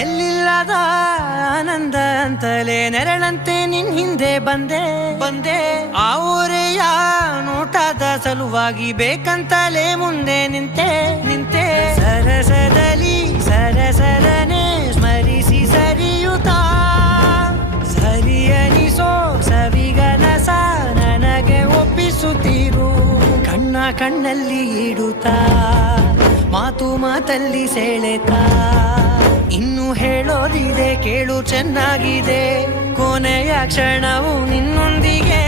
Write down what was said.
ಎಲ್ಲಿಲ್ಲದ ಆನಂದ ಅಂತಲೇ ನೆರಳಂತೆ ನಿನ್ ಹಿಂದೆ ಬಂದೆ ಆ ಊರೆಯ ನೋಟದ ಸಲುವಾಗಿ ಬೇಕಂತಲೇ ಮುಂದೆ ನಿಂತೆ ಸರಸದಲ್ಲಿ ಸರಸರನೆ ಸ್ಮರಿಸಿ ಸರಿಯುತ್ತಾ ಸರಿಯನಿಸೋ ಸವಿಗನಸ ನನಗೆ ಒಪ್ಪಿಸುತ್ತೀರು ಕಣ್ಣಲ್ಲಿ ಇಡುತ್ತಾ ಮಾತಲ್ಲಿ ಸೆಳೆತಾ ಇನ್ನು ಹೇಳೋದಿದೆ ಕೇಳು ಚೆನ್ನಾಗಿದೆ ಕೊನೆಯ ಕ್ಷಣವು ನಿನ್ನೊಂದಿಗೆ